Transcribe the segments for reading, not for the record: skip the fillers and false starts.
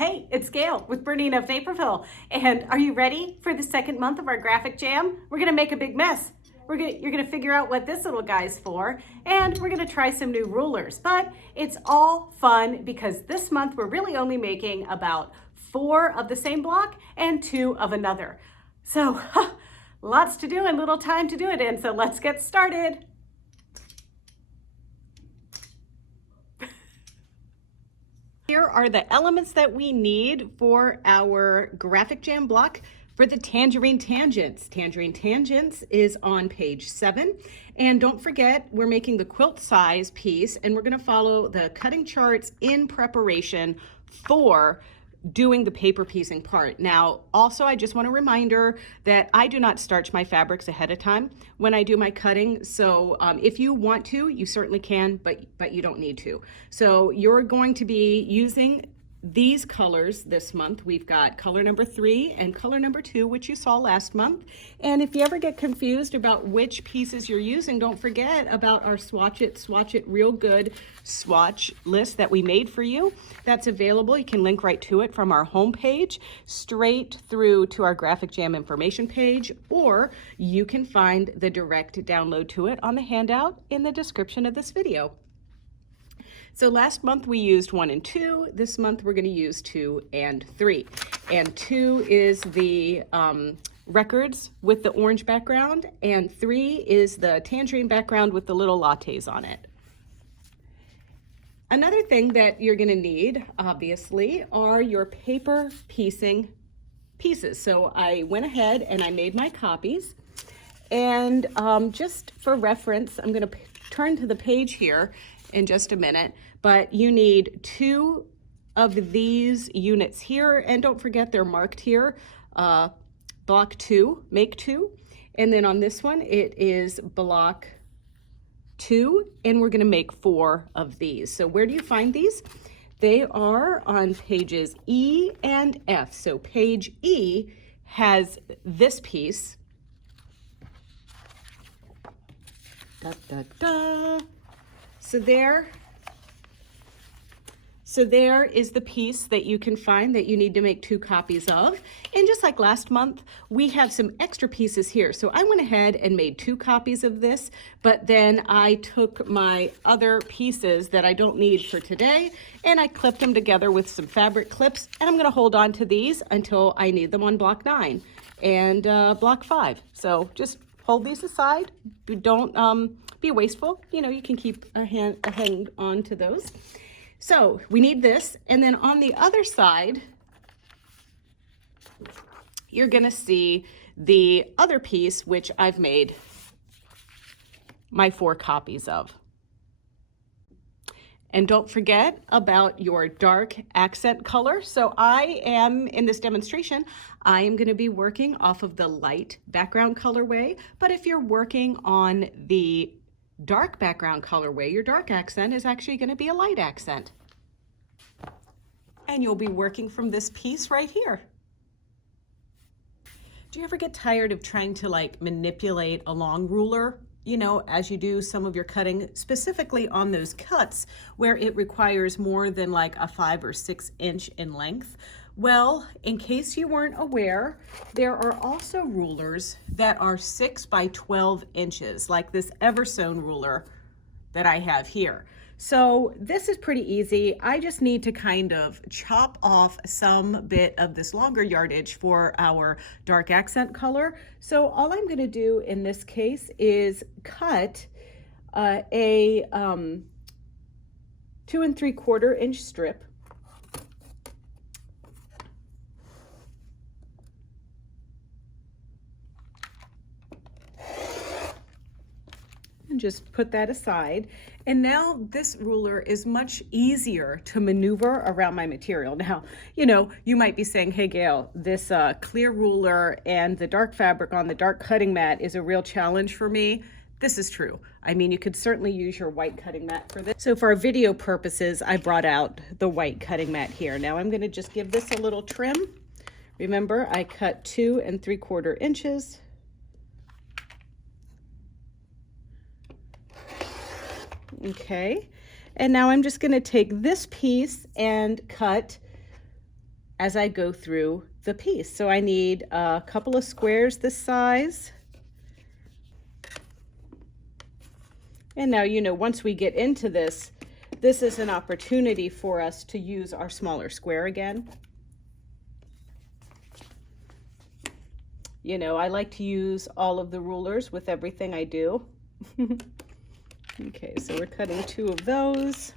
Hey, it's Gayle with BERNINA of Naperville. And are you ready for the second month of our graphic jam? We're gonna make a big mess. You're gonna figure out what this little guy's for, and we're gonna try some new rulers. But it's all fun because this month we're really only making about 4 of the same block and 2 of another. So lots to do and little time to do it in, so let's get started. Here are the elements that we need for our graphic jam block for the Tangerine Tangents. Tangerine Tangents is on page 7. And don't forget, we're making the quilt size piece, and we're going to follow the cutting charts in preparation for doing the paper piecing part. Now, also, I just want a reminder that I do not starch my fabrics ahead of time when I do my cutting. So if you want to, you certainly can, but you don't need to. So you're going to be using these colors this month. We've got color number 3 and color number 2, which you saw last month. And if you ever get confused about which pieces you're using, don't forget about our swatch it real good swatch list that we made for you. That's available. You can link right to it from our homepage straight through to our graphic jam information page, or you can find the direct download to it on the handout in the description of this video. So last month we used 1 and 2. This month we're going to use 2 and 3. And 2 is the records with the orange background, and 3 is the tangerine background with the little lattes on it. Another thing that you're going to need, obviously, are your paper piecing pieces. So I went ahead and I made my copies. And just for reference, I'm going to turn to the page here in just a minute, but you need 2 of these units here, and don't forget they're marked here, block 2, make 2, and then on this one it is block 2, and we're going to make 4 of these. So where do you find these? They are on pages E and F. So page E has this piece. Da, da, da. So there is the piece that you can find that you need to make 2 copies of. And just like last month, we have some extra pieces here. So I went ahead and made 2 copies of this, but then I took my other pieces that I don't need for today, and I clipped them together with some fabric clips, and I'm gonna hold on to these until I need them on block 9 and block 5. So just hold these aside. Don't be wasteful. You know, you can keep a hang on to those. So we need this, and then on the other side, you're gonna see the other piece, which I've made my 4 copies of. And don't forget about your dark accent color. So I am, in this demonstration, I am gonna be working off of the light background colorway, but if you're working on the dark background colorway, your dark accent is actually going to be a light accent. And you'll be working from this piece right here. Do you ever get tired of trying to like manipulate a long ruler, you know, as you do some of your cutting, specifically on those cuts where it requires more than like a 5 or 6 inch in length? Well, in case you weren't aware, there are also rulers that are 6 by 12 inches, like this Eversewn ruler that I have here. So this is pretty easy. I just need to kind of chop off some bit of this longer yardage for our dark accent color. So all I'm gonna do in this case is cut a 2 3/4 inch strip. And just put that aside. And now this ruler is much easier to maneuver around my material. Now, you know, you might be saying, hey Gayle, this clear ruler and the dark fabric on the dark cutting mat is a real challenge for me. This is true. I mean, you could certainly use your white cutting mat for this. So for our video purposes, I brought out the white cutting mat here. Now I'm gonna just give this a little trim. Remember, I cut 2 3/4 inches. Okay, and now I'm just going to take this piece and cut as I go through the piece. So I need a couple of squares this size. And now, you know, once we get into this, this is an opportunity for us to use our smaller square again. You know, I like to use all of the rulers with everything I do. Okay, so we're cutting 2 of those.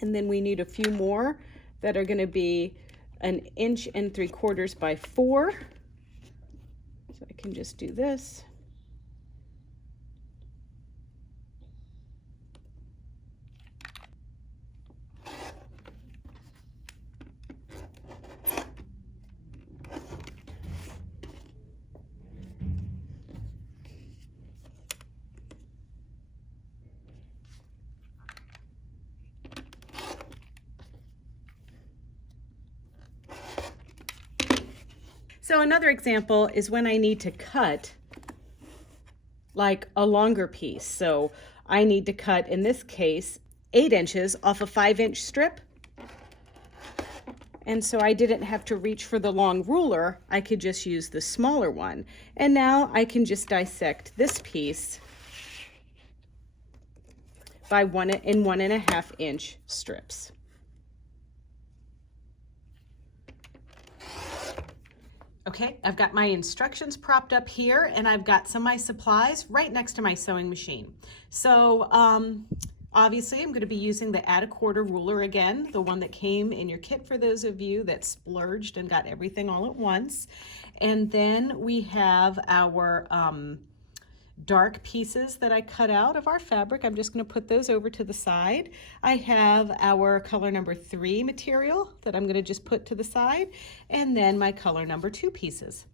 And then we need a few more that are going to be 1 3/4 by 4. So I can just do this. So another example is when I need to cut like a longer piece. So I need to cut, in this case, 8 inches off a 5-inch strip. And so I didn't have to reach for the long ruler. I could just use the smaller one. And now I can just dissect this piece by 1 1.5 inch strips. Okay, I've got my instructions propped up here, and I've got some of my supplies right next to my sewing machine. So obviously I'm going to be using the add 1/4 ruler again, the one that came in your kit for those of you that splurged and got everything all at once. And then we have our dark pieces that I cut out of our fabric. I'm just going to put those over to the side. I have our color number 3 material that I'm going to just put to the side, and then my color number 2 pieces.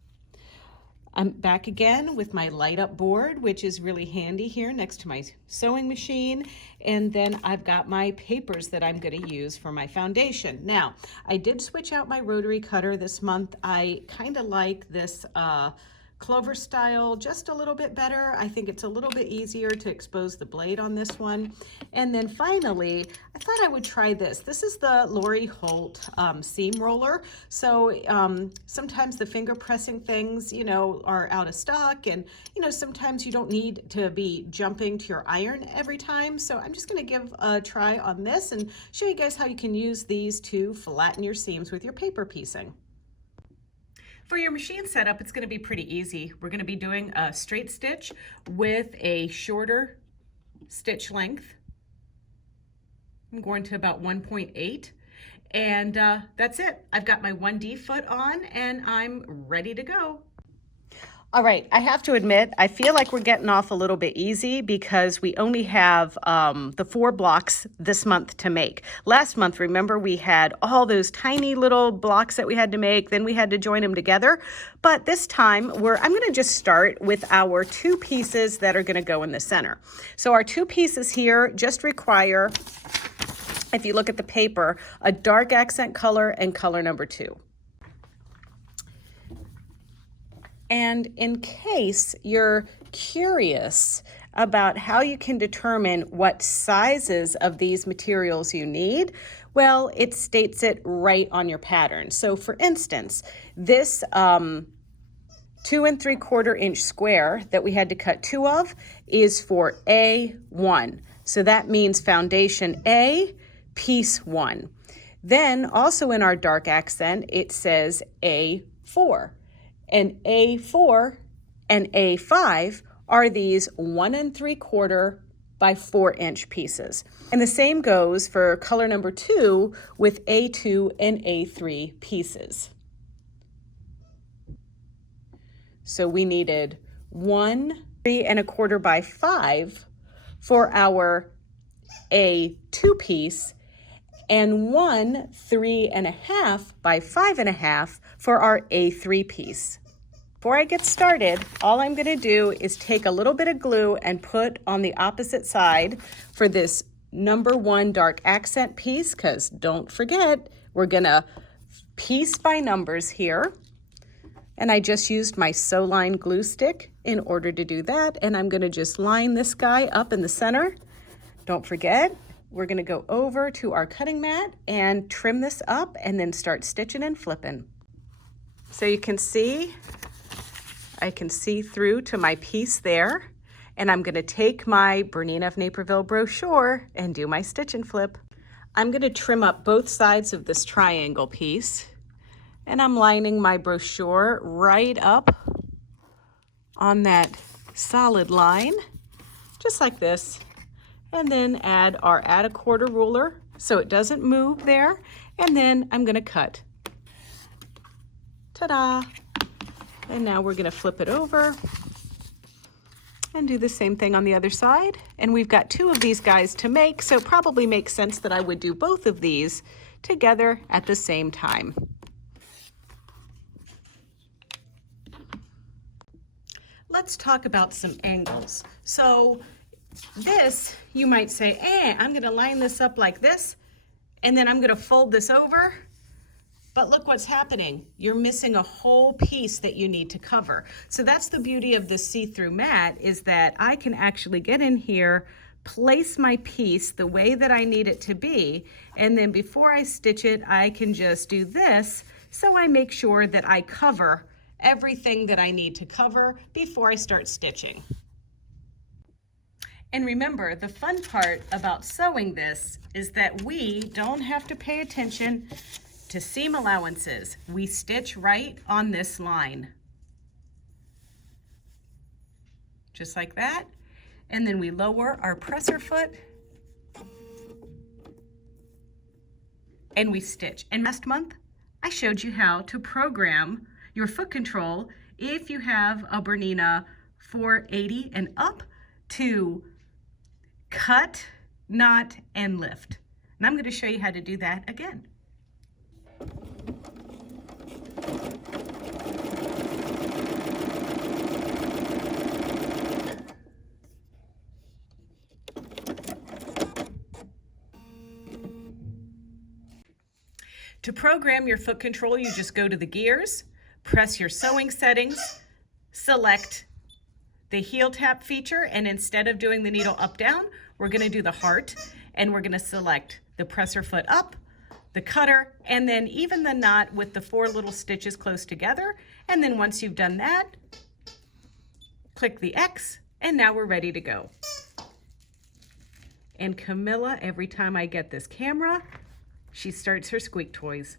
I'm back again with my light up board, which is really handy here next to my sewing machine. And then I've got my papers that I'm going to use for my foundation. Now, I did switch out my rotary cutter this month. I kind of like this clover style just a little bit better. I think it's a little bit easier to expose the blade on this one. And then finally, I thought I would try this. This is the Lori Holt seam roller. So sometimes the finger pressing things, you know, are out of stock, and you know, sometimes you don't need to be jumping to your iron every time. So I'm just going to give a try on this and show you guys how you can use these to flatten your seams with your paper piecing. For your machine setup, it's going to be pretty easy. We're going to be doing a straight stitch with a shorter stitch length. I'm going to about 1.8, and that's it. I've got my 1D foot on, and I'm ready to go. All right, I have to admit, I feel like we're getting off a little bit easy because we only have the 4 blocks this month to make. Last month, remember, we had all those tiny little blocks that we had to make, then we had to join them together. But this time, I'm gonna just start with our 2 pieces that are gonna go in the center. So our 2 pieces here just require, if you look at the paper, a dark accent color and color number 2. And in case you're curious about how you can determine what sizes of these materials you need, well, it states it right on your pattern. So for instance, this 2 3/4 inch square that we had to cut 2 of is for A1. So that means foundation A, piece 1. Then also in our dark accent, it says A4. And A4 and A5 are these 1 3/4 by 4 inch pieces. And the same goes for color number 2 with A2 and A3 pieces. So we needed 1 3 1/4 by 5 for our A2 piece, and 1 3 1/2 by 5 1/2 for our A3 piece. Before I get started, all I'm going to do is take a little bit of glue and put on the opposite side for this number 1 dark accent piece, because don't forget, we're going to piece by numbers here. And I just used my Sew Line glue stick in order to do that. And I'm going to just line this guy up in the center. Don't forget, we're gonna go over to our cutting mat and trim this up and then start stitching and flipping. So you can see, I can see through to my piece there, and I'm gonna take my BERNINA of Naperville brochure and do my stitch and flip. I'm gonna trim up both sides of this triangle piece, and I'm lining my brochure right up on that solid line, just like this, and then add our add a quarter ruler so it doesn't move there, and then I'm gonna cut. Ta-da! And now we're gonna flip it over and do the same thing on the other side. And we've got two of these guys to make, so it probably makes sense that I would do both of these together at the same time. Let's talk about some angles. So this, you might say, I'm gonna line this up like this, and then I'm gonna fold this over. But look what's happening. You're missing a whole piece that you need to cover. So that's the beauty of this see-through mat, is that I can actually get in here, place my piece the way that I need it to be, and then before I stitch it, I can just do this, so I make sure that I cover everything that I need to cover before I start stitching. And remember, the fun part about sewing this is that we don't have to pay attention to seam allowances. We stitch right on this line. Just like that. And then we lower our presser foot and we stitch. And last month, I showed you how to program your foot control if you have a BERNINA 480 and up to cut, knot, and lift. And I'm going to show you how to do that again. To program your foot control, you just go to the gears, press your sewing settings, select the heel tap feature, and instead of doing the needle up down, we're going to do the heart, and we're going to select the presser foot up, the cutter, and then even the knot with the 4 little stitches close together. And then once you've done that, click the X, and now we're ready to go. And Camilla, every time I get this camera, she starts her squeak toys.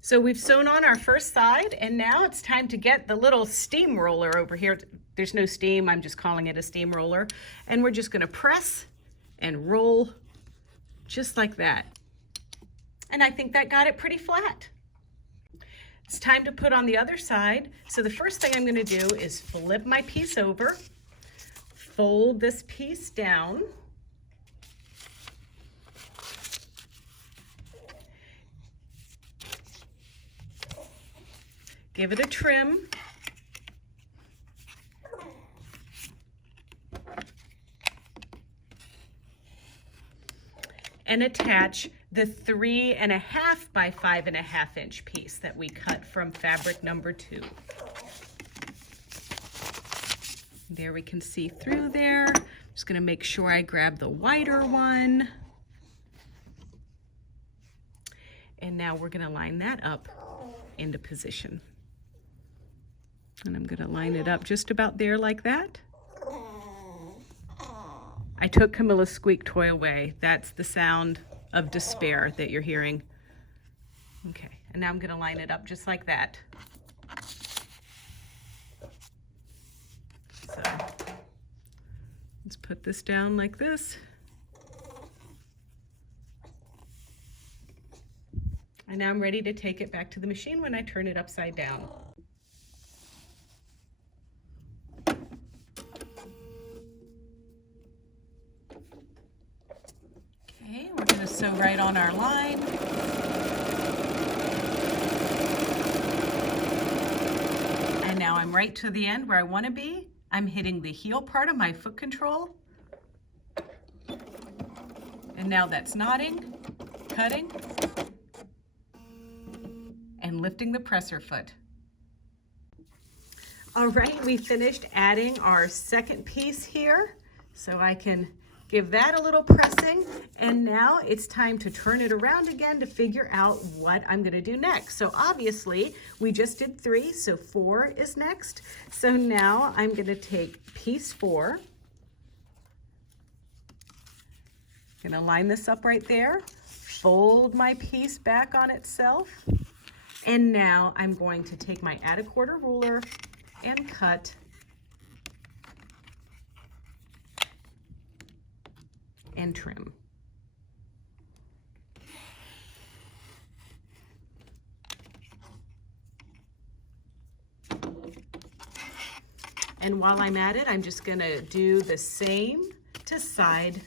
So we've sewn on our first side, and now it's time to get the little steam roller over here. There's no steam, I'm just calling it a steam roller. And we're just gonna press and roll just like that. And I think that got it pretty flat. It's time to put on the other side. So the first thing I'm gonna do is flip my piece over, fold this piece down, give it a trim, and attach the 3.5 by 5.5 inch piece that we cut from fabric number 2. There we can see through there. I'm just gonna make sure I grab the wider one. And now we're gonna line that up into position. And I'm gonna line it up just about there like that. I took Camilla's squeak toy away. That's the sound of despair that you're hearing. Okay, and now I'm gonna line it up just like that. So let's put this down like this. And now I'm ready to take it back to the machine when I turn it upside down. Okay, we're going to sew right on our line. And now I'm right to the end where I want to be. I'm hitting the heel part of my foot control. And now that's knotting, cutting, and lifting the presser foot. All right, we finished adding our second piece here So I can give that a little pressing, and now it's time to turn it around again to figure out what I'm gonna do next. So obviously, we just did 3, so 4 is next. So now I'm gonna take piece 4, gonna line this up right there, fold my piece back on itself, and now I'm going to take my add a quarter ruler and cut and trim. And while I'm at it, I'm just gonna do the same to side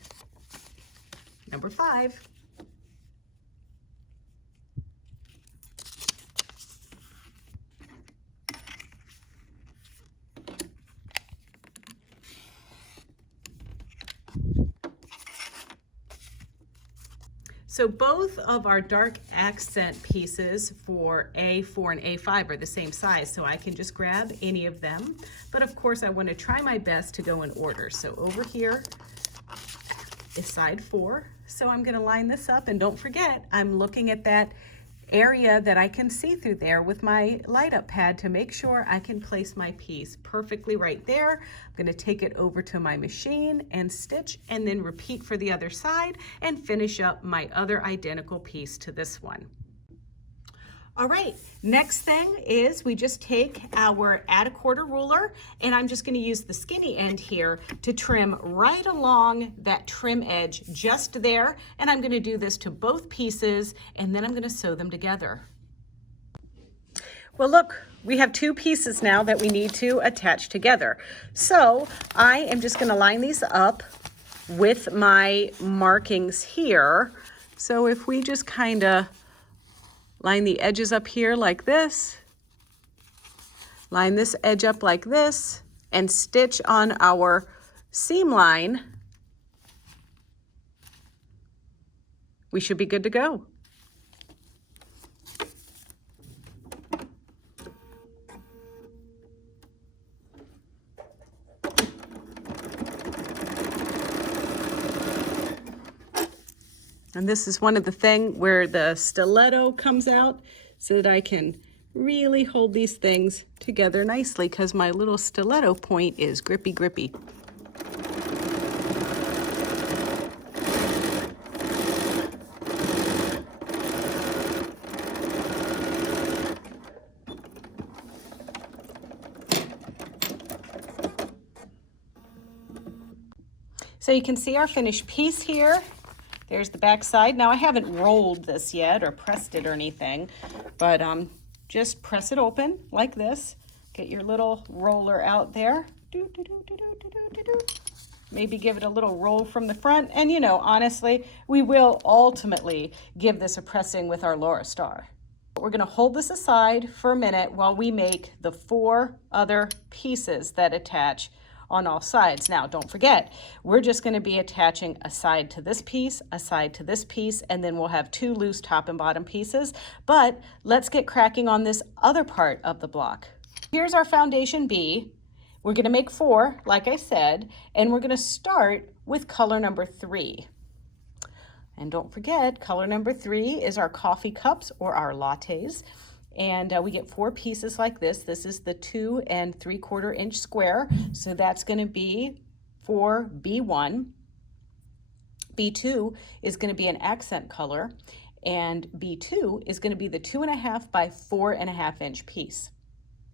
number 5. So both of our dark accent pieces for A4 and A5 are the same size, so I can just grab any of them. But of course I want to try my best to go in order. So over here is side 4. So I'm going to line this up, and don't forget, I'm looking at that area that I can see through there with my light up pad to make sure I can place my piece perfectly right there. I'm going to take it over to my machine and stitch, and then repeat for the other side and finish up my other identical piece to this one. All right, next thing is we just take our add a quarter ruler, and I'm just going to use the skinny end here to trim right along that trim edge just there, and I'm going to do this to both pieces, and then I'm going to sew them together. Well, look, we have 2 pieces now that we need to attach together. So I am just going to line these up with my markings here. So if we just kind of line the edges up here like this, line this edge up like this, and stitch on our seam line, we should be good to go. And this is one of the things where the stiletto comes out so that I can really hold these things together nicely, because my little stiletto point is grippy. So you can see our finished piece here. There's the back side. Now I haven't rolled this yet or pressed it or anything, but just press it open like this. Get your little roller out there. Maybe give it a little roll from the front. And you know, honestly, we will ultimately give this a pressing with our Laura Star. We're gonna hold this aside for a minute while we make the 4 other pieces that attach on all sides. Now, don't forget, we're just going to be attaching a side to this piece, a side to this piece, and then we'll have 2 loose top and bottom pieces. But let's get cracking on this other part of the block. Here's our foundation B. We're going to make 4, like I said, and we're going to start with color number 3. And don't forget, color number 3 is our coffee cups or our lattes. And we get 4 pieces like this. This is the 2 3/4 inch square. So that's going to be for B1. B2 is going to be an accent color. And B2 is going to be the 2.5 by 4.5 inch piece.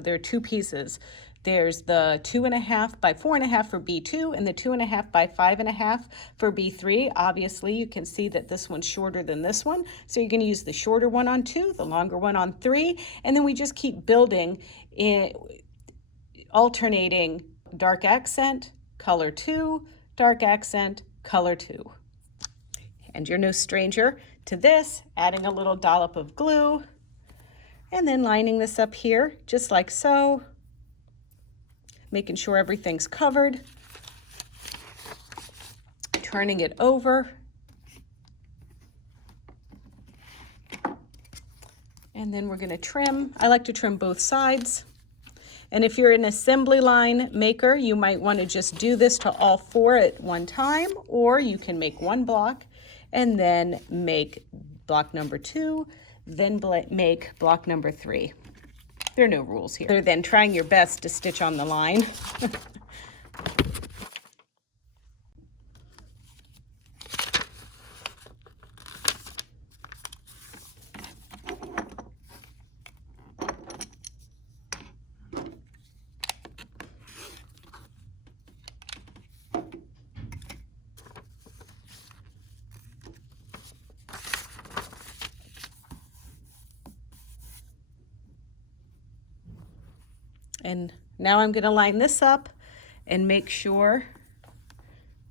There are 2 pieces. There's the 2.5 by 4.5 for B2 and the 2.5 by 5.5 for B3. Obviously, you can see that this one's shorter than this one. So you're going to use the shorter one on 2, the longer one on 3, and then we just keep building, alternating dark accent, color 2, dark accent, color 2. And you're no stranger to this, adding a little dollop of glue, and then lining this up here, just like so. Making sure everything's covered, turning it over, and then we're going to trim. I like to trim both sides, And if you're an assembly line maker, you might want to just do this to all 4 at one time, or you can make one block and then make block number 2, then make block number 3. There are no rules here, other than trying your best to stitch on the line. And now I'm going to line this up and make sure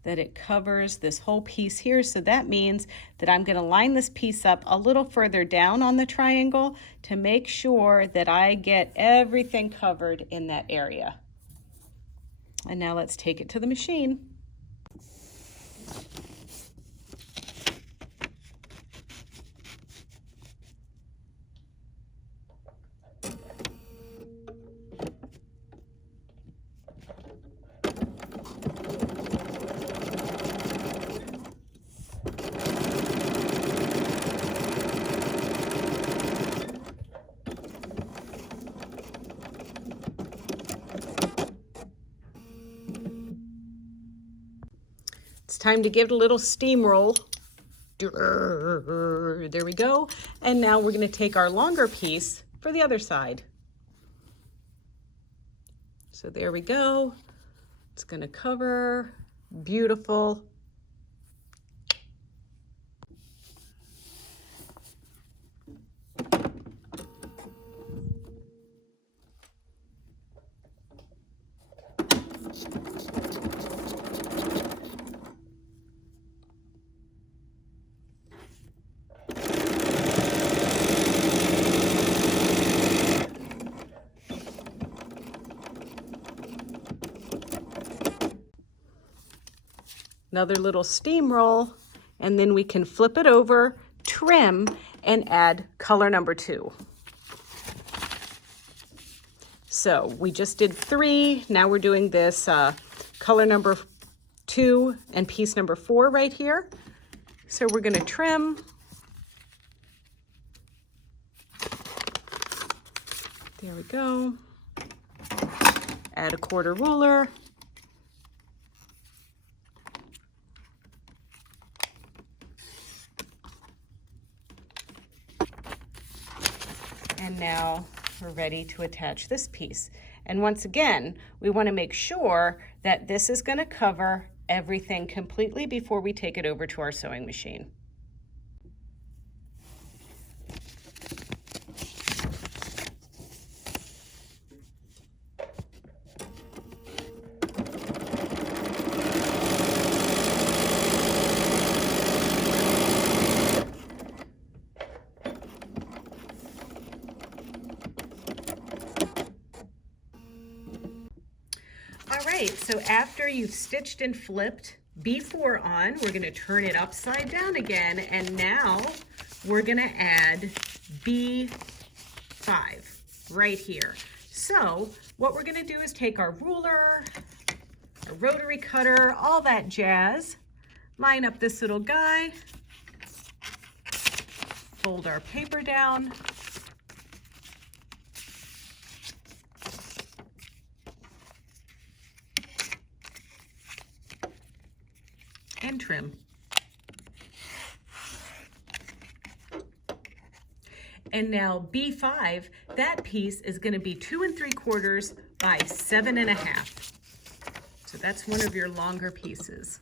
that it covers this whole piece here. So that means that I'm going to line this piece up a little further down on the triangle to make sure that I get everything covered in that area. And now let's take it to the machine. It's time to give it a little steam roll. There we go. And now we're going to take our longer piece for the other side. So there we go. It's going to cover. Beautiful. Another little steam roll, and then we can flip it over, trim, and add color number 2. So we just did 3, now we're doing this color number 2 and piece number 4 right here. So we're going to trim. There we go. Add a quarter ruler. And now we're ready to attach this piece. And once again, we want to make sure that this is going to cover everything completely before we take it over to our sewing machine. So after you've stitched and flipped B4 on, we're going to turn it upside down again, and now we're going to add B5 right here. So what we're going to do is take our ruler, our rotary cutter, all that jazz, line up this little guy, fold our paper down, and trim. And now B5, that piece is going to be 2 3/4 by 7 1/2. So that's one of your longer pieces.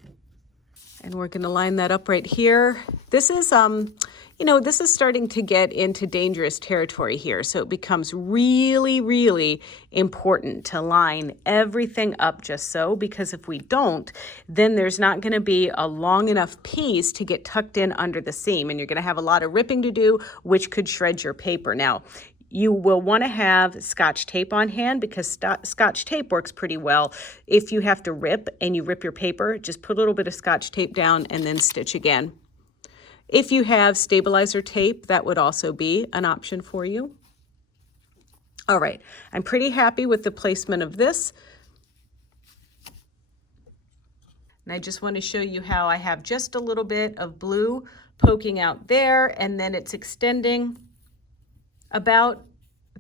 And we're going to line that up right here. This is, this is starting to get into dangerous territory here. So it becomes really, really important to line everything up just so, because if we don't, then there's not going to be a long enough piece to get tucked in under the seam. And you're going to have a lot of ripping to do, which could shred your paper. Now, you will want to have Scotch tape on hand, because Scotch tape works pretty well. If you have to rip and you rip your paper, just put a little bit of Scotch tape down and then stitch again. If you have stabilizer tape, that would also be an option for you. All right, I'm pretty happy with the placement of this. And I just want to show you how I have just a little bit of blue poking out there, and then it's extending about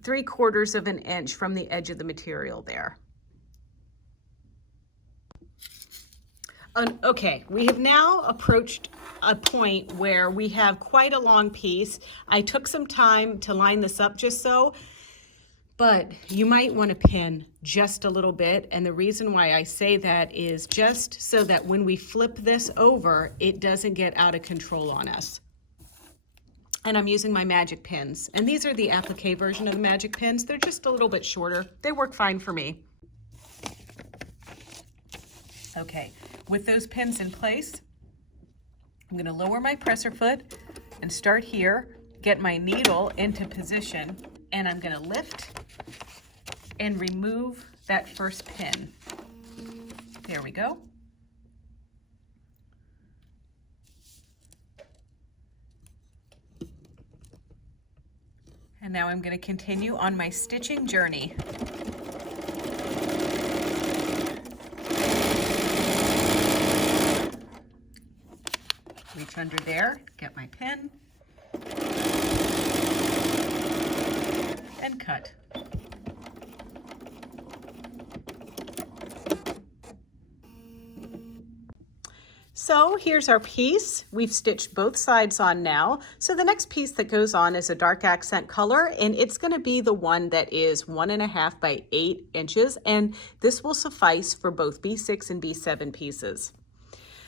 3/4 of an inch from the edge of the material there. Okay, we have now approached a point where we have quite a long piece. I took some time to line this up just so, but you might want to pin just a little bit. And the reason why I say that is just so that when we flip this over, it doesn't get out of control on us. And I'm using my magic pins. And these are the applique version of the magic pins. They're just a little bit shorter. They work fine for me. Okay, with those pins in place, I'm going to lower my presser foot and start here, get my needle into position, and I'm going to lift and remove that first pin. There we go. And now I'm going to continue on my stitching journey. Reach under there, get my pin, and cut. So here's our piece. We've stitched both sides on now. So the next piece that goes on is a dark accent color, and it's going to be the one that is 1.5 by 8 inches, and this will suffice for both B6 and B7 pieces.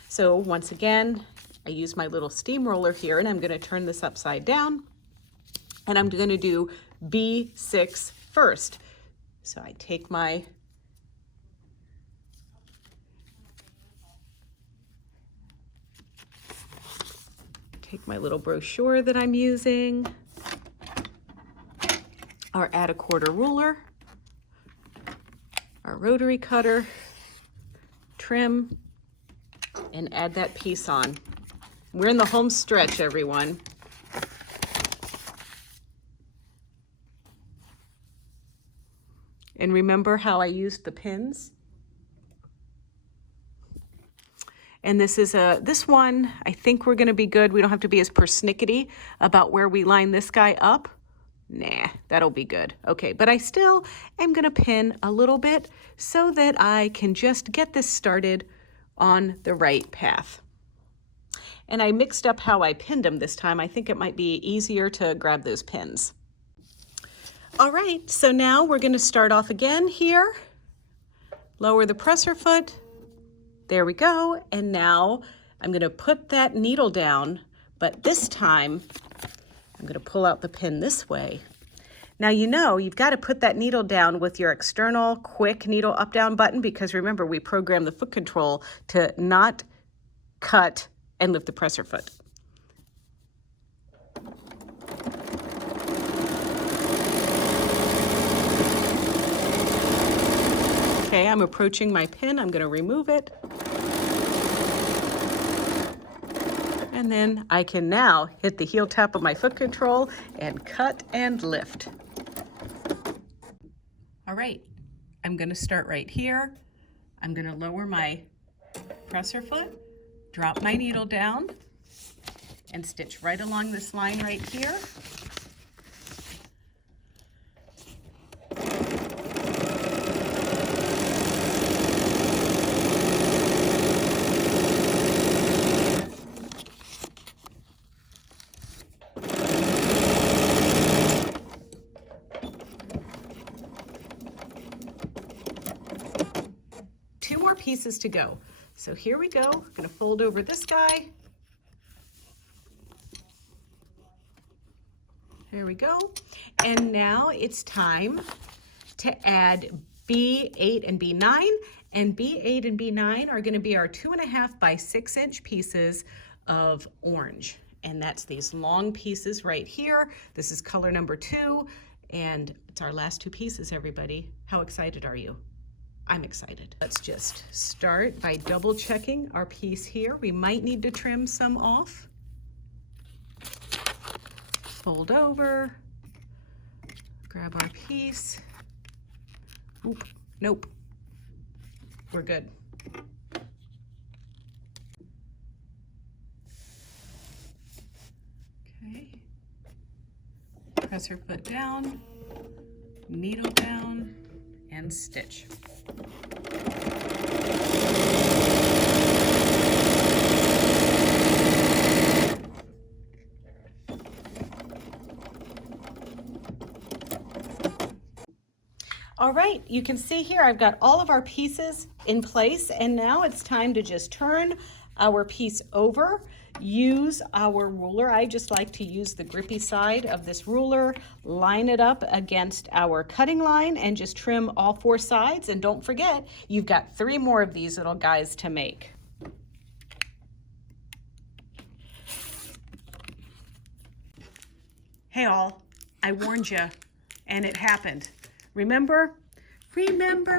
So once again, I use my little steamroller here, and I'm going to turn this upside down, and I'm going to do B6 first. So I take my little brochure that I'm using, or add a quarter ruler, our rotary cutter, trim, and add that piece on. We're in the home stretch, everyone. And remember how I used the pins? And this one, I think we're gonna be good. We don't have to be as persnickety about where we line this guy up. Nah, that'll be good. Okay, but I still am gonna pin a little bit so that I can just get this started on the right path. And I mixed up how I pinned them this time. I think it might be easier to grab those pins. All right, so now we're gonna start off again here. Lower the presser foot. There we go. And now I'm gonna put that needle down, but this time I'm gonna pull out the pin this way. Now you know you've got to put that needle down with your external quick needle up down button, because remember we programmed the foot control to not cut and lift the presser foot. Okay, I'm approaching my pin. I'm going to remove it. And then I can now hit the heel tap of my foot control and cut and lift. All right, I'm going to start right here. I'm going to lower my presser foot, drop my needle down, and stitch right along this line right here. Two more pieces to go. So here we go. I'm going to fold over this guy. There we go. And now it's time to add B8 and B9. And B8 and B9 are going to be our 2.5 by 6 inch pieces of orange. And that's these long pieces right here. This is color number 2. And it's our last 2 pieces, everybody. How excited are you? I'm excited. Let's just start by double checking our piece here. We might need to trim some off. Fold over, Grab our piece. Oop, nope. We're good. Okay. Press her foot down, needle down, and stitch. All right, you can see here I've got all of our pieces in place, and now it's time to just turn our piece over. Use our ruler. I just like to use the grippy side of this ruler, line it up against our cutting line, and just trim all 4 sides. And don't forget, you've got 3 more of these little guys to make. Hey all, I warned you, and it happened. Remember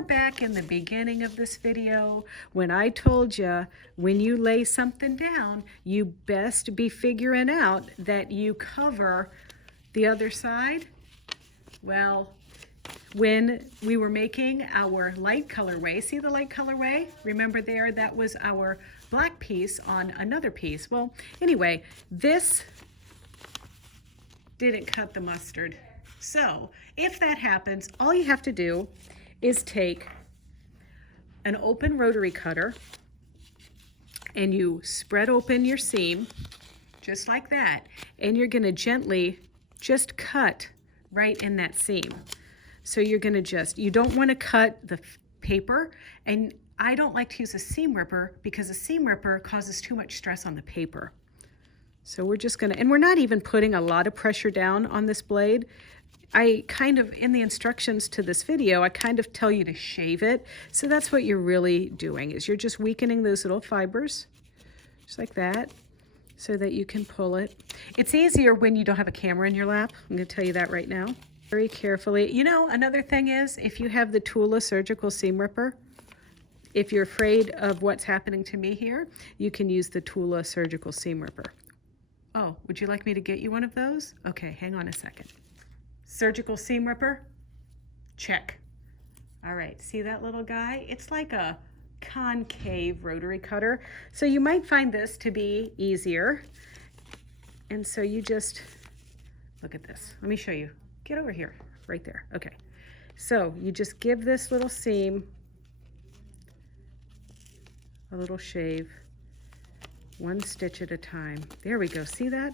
back in the beginning of this video when I told you when you lay something down, you best be figuring out that you cover the other side? Well, when we were making our light colorway, see the light colorway? Remember there, that was our black piece on another piece. Well, anyway, this didn't cut the mustard. So if that happens, all you have to do is take an open rotary cutter and you spread open your seam just like that, and you're going to gently just cut right in that seam. So you're going to you don't want to cut the paper, and I don't like to use a seam ripper because a seam ripper causes too much stress on the paper. So we're just going to, and we're not even putting a lot of pressure down on this blade. I kind of, in the instructions to this video, I kind of tell you to shave it. So that's what you're really doing, is you're just weakening those little fibers, just like that, so that you can pull it. It's easier when you don't have a camera in your lap. I'm going to tell you that right now. Very carefully. You know, another thing is, if you have the Tula surgical seam ripper, if you're afraid of what's happening to me here, you can use the Tula surgical seam ripper. Oh, would you like me to get you one of those? Okay, hang on a second. Surgical seam ripper, check. All right, see that little guy? It's like a concave rotary cutter. So you might find this to be easier. And so you just, look at this. Let me show you. Get over here, right there. Okay. So you just give this little seam a little shave, 1 stitch at a time. There we go, see that?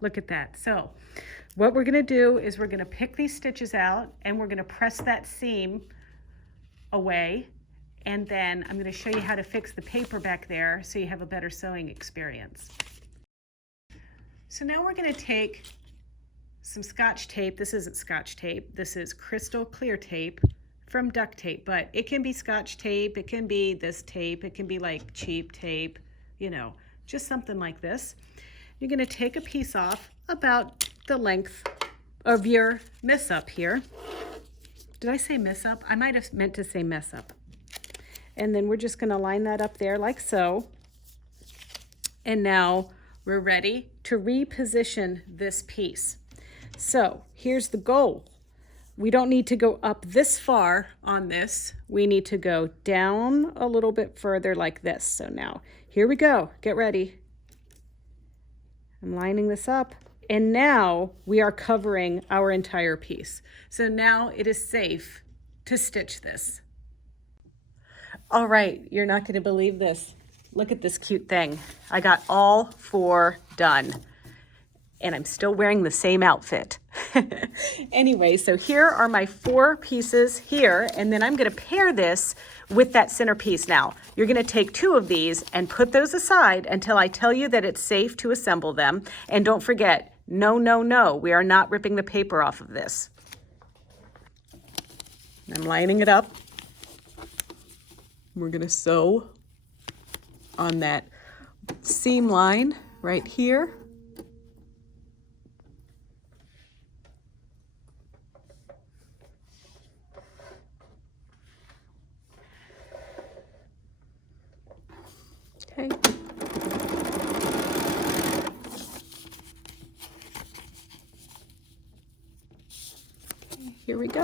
Look at that. So what we're going to do is we're going to pick these stitches out and we're going to press that seam away, and then I'm going to show you how to fix the paper back there so you have a better sewing experience. So now we're going to take some Scotch tape. This isn't Scotch tape. This is crystal clear tape from duct tape, but it can be Scotch tape. It can be this tape. It can be like cheap tape, you know, just something like this. You're going to take a piece off about the length of your mess up here. Did I say mess up? I might have meant to say mess up. And then we're just going to line that up there like so. And now we're ready to reposition this piece. So here's the goal. We don't need to go up this far on this. We need to go down a little bit further like this. So now here we go. Get ready. I'm lining this up, and now we are covering our entire piece. So now it is safe to stitch this. All right, you're not going to believe this. Look at this cute thing. I got all 4 done, and I'm still wearing the same outfit. Anyway, so here are my 4 pieces here, and then I'm going to pair this with that center piece. Now, you're going to take 2 of these and put those aside until I tell you that it's safe to assemble them. And don't forget, no, no, no, we are not ripping the paper off of this. I'm lining it up. We're going to sew on that seam line right here. Okay. Here we go.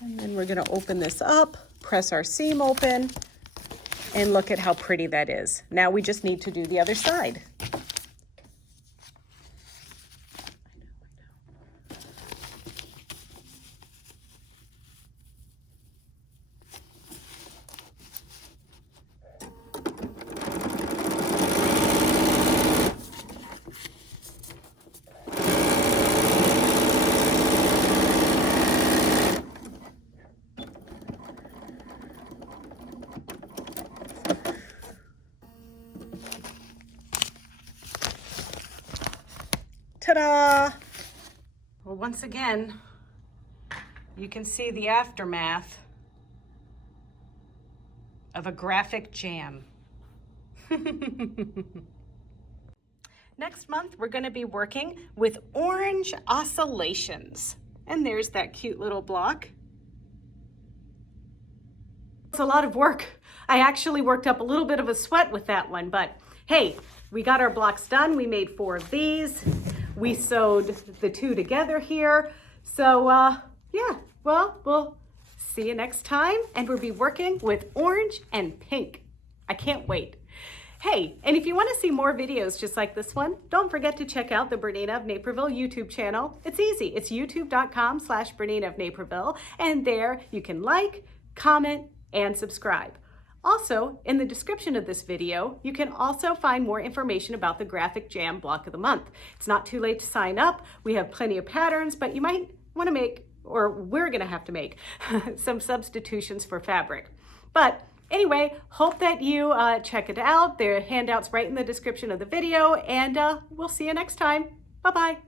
And then we're going to open this up, press our seam open, and look at how pretty that is. Now we just need to do the other side. Ta-da! Well, once again, you can see the aftermath of a graphic jam. Next month, we're going to be working with orange oscillations. And there's that cute little block. It's a lot of work. I actually worked up a little bit of a sweat with that one, but hey, we got our blocks done. We made 4 of these. We sewed the 2 together here. So yeah, well, we'll see you next time. And we'll be working with orange and pink. I can't wait. Hey, and if you want to see more videos just like this one, don't forget to check out the BERNINA of Naperville YouTube channel. It's easy. It's youtube.com/BERNINA of Naperville. And there you can like, comment, and subscribe. Also, in the description of this video, you can also find more information about the Graphic Jam Block of the Month. It's not too late to sign up. We have plenty of patterns, but you might want to make, or we're going to have to make, some substitutions for fabric. But anyway, hope that you check it out. There are handouts right in the description of the video, and we'll see you next time. Bye-bye.